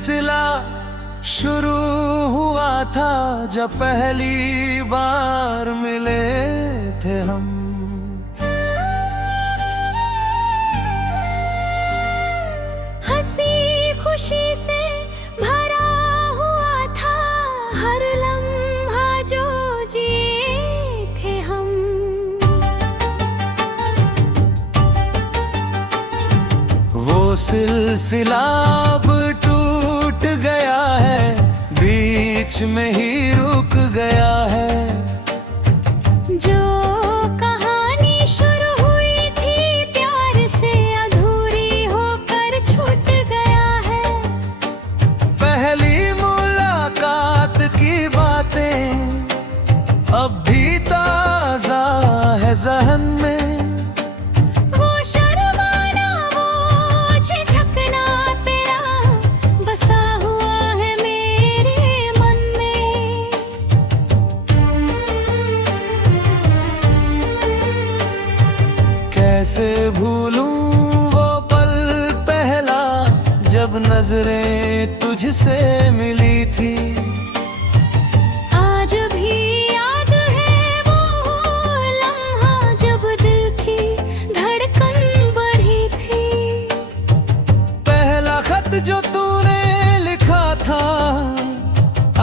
सिलसिला शुरू हुआ था जब पहली बार मिले थे हम। हंसी खुशी से भरा हुआ था हर लम्हा जो जिए थे हम। वो सिलसिला अब टूट गया है, बीच में ही रुक गया है। जो कहानी शुरू हुई थी प्यार से अधूरी होकर छूट गया है। पहली मुलाकात की बातें अब भी ताजा है ज़हन में। कैसे भूलूं वो पल पहला जब नजरें तुझसे मिली थी। आज भी याद है वो लम्हा जब दिल की धड़कन बढ़ी थी। पहला खत जो तूने लिखा था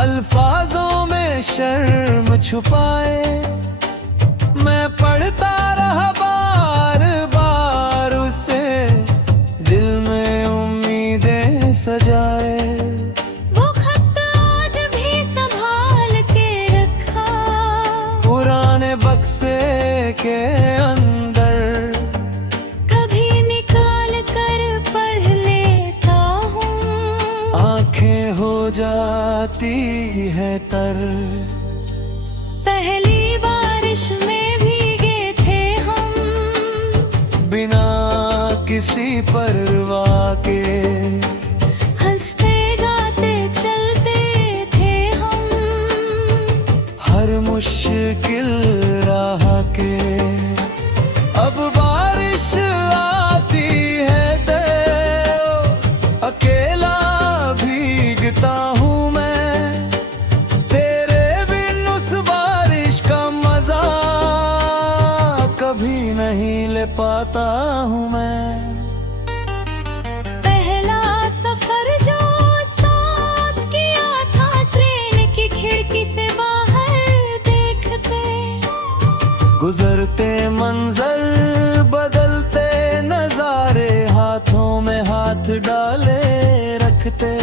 अल्फाजों में शर्म छुपाए, मैं पढ़ता रहा बार बार उसे, दिल में उम्मीदें सजाए। वो खत आज भी संभाल के रखा पुराने बक्से के अंदर, कभी निकाल कर पढ़ लेता हूँ। आंखें हो जाती है तर। पहली बारिश में भीगे थे हम, बिना किसी परवाह के। हंसते गाते चलते थे हम, हर मुश्किल राह के। अब बारिश आती है तो अकेला भीगता हूँ मैं, तेरे बिन उस बारिश का मजा कभी नहीं ले पाता हूँ मैं। पहला सफर जो साथ किया था ट्रेन की खिड़की से बाहर देखते, गुजरते मंजर बदलते नजारे, हाथों में हाथ डाले रखते।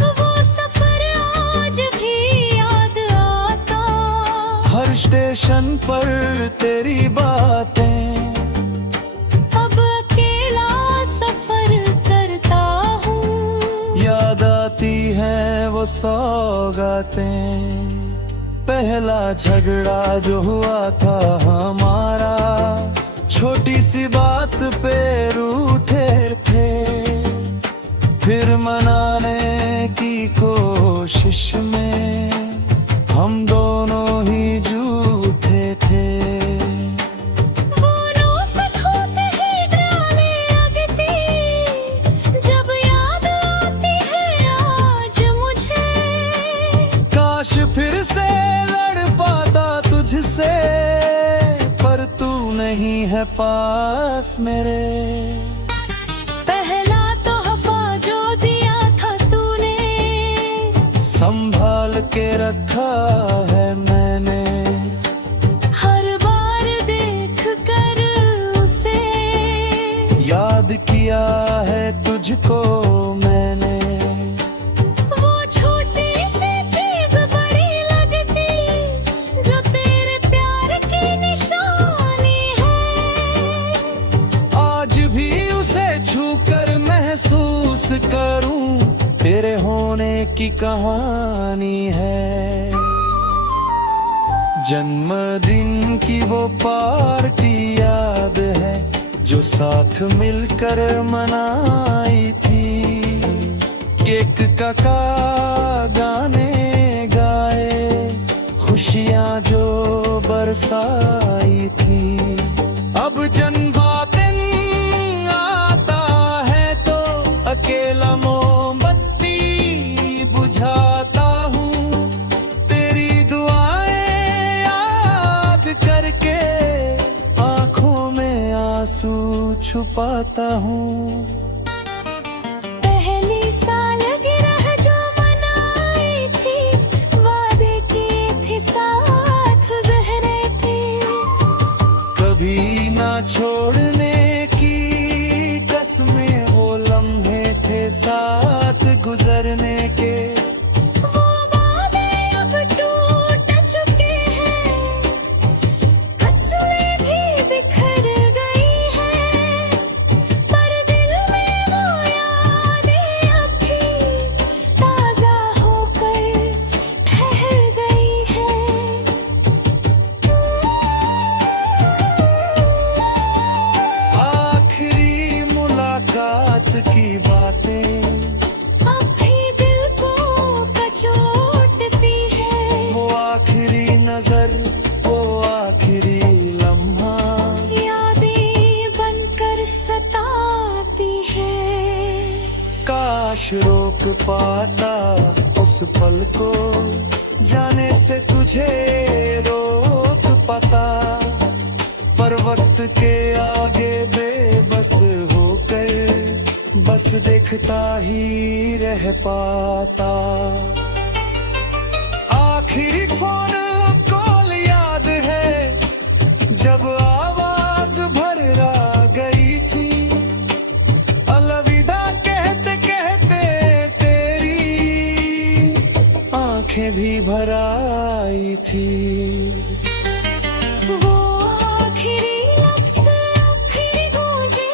वो सफर आज भी याद आता, हर स्टेशन पर तेरी बातें। अब अकेला सफर करता हूँ, याद आती है वो सौगातें। पहला झगड़ा जो हुआ था हमारा, छोटी सी बात पे रूठे थे, फिर मनाने की कोशिश में हम दोनों ही झूठे थे। वो नौबत होते ही डराने लगती, जब याद आती है आज मुझे। काश फिर से लड़ पाता तुझसे, पर तू नहीं है पास मेरे। पहला तोहफा जो दिया था तूने, संभाल के रखा है मैंने। हर बार देख कर उसे याद किया है तुझको मैंने। वो छोटी सी चीज बड़ी लगती, जो तेरे प्यार की निशानी है। आज भी उसे छूकर महसूस करूं, तेरे होने की कहानी है। जन्मदिन की वो पार्टी याद है जो साथ मिलकर मनाई थी। केक कका गाने गाए, खुशियाँ जो बरसाई थी। अब जन्मदिन आता है तो अकेला मोमबत्ती पाता हूँ। पहली सालगिरह जो मनाई थी, वादे किए थे साथ ज़हरे थे। कभी ना छोड़ने की कसमें वो लम्हे थे साथ गुजरने के। वो वादे अब टूट चुके हैं, कसमें भी बिखर गई हैं, पर दिल में वो यादें अब भी ताज़ा होकर ठहर गई हैं। आखिरी मुलाकात की बातें अब भी दिल को कचोटती है। वो आखिरी नजर, वो आखिरी लम्हा यादें बनकर सताती है। काश रोक पाता उस पल को, जाने से तुझे रोक पाता, पर वक्त के आगे बेबस होकर बस देखता ही रह पाता। आखिरी फोन कॉल याद है, जब आवाज भर आ गई थी, अलविदा कहते कहते तेरी आंखें भी भर आई थी। वो आखिरी लफ्ज़ अब फिर गूंजे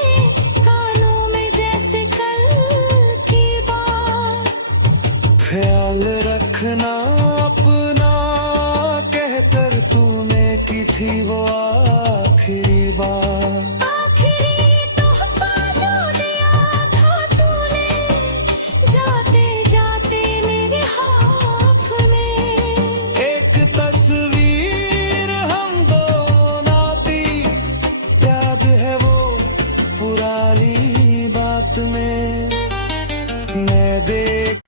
कानों में जैसे कल की बात। ख्याल रखना अपना कहकर तूने की थी वो आखिरी बात। आखिरी तोहफा जो दिया था तूने, जाते जाते मेरे हाथ में। एक तस्वीर हम दोनों की, याद है वो पुरानी बात में। मैं देख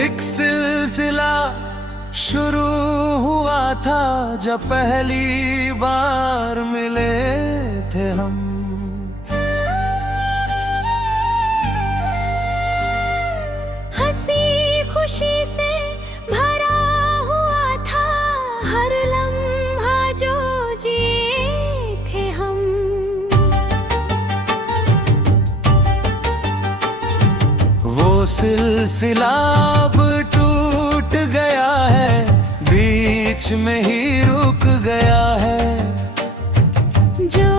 एक सिलसिला शुरू हुआ था जब पहली बार मिले थे हम। हंसी खुशी से भरा हुआ था हर लम्हा जो जिए थे हम। वो सिलसिला अब टूट गया है, बीच में ही रुक गया है। जो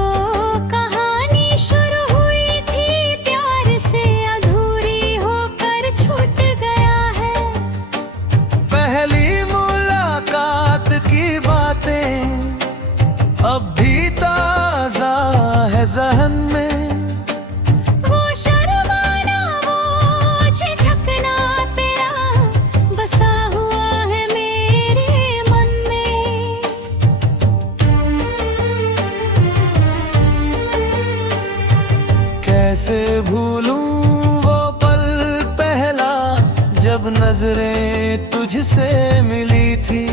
कहानी शुरू हुई थी प्यार से, अधूरी होकर छूट गया है। पहली मुलाकात की बातें अब भी ताजा है ज़हन में। वो शर्माना, वो झिझकना तेरा बसा हुआ है मेरे मन में। कैसे भूलूं वो पल पहला, जब नजरें तुझसे मिली थी।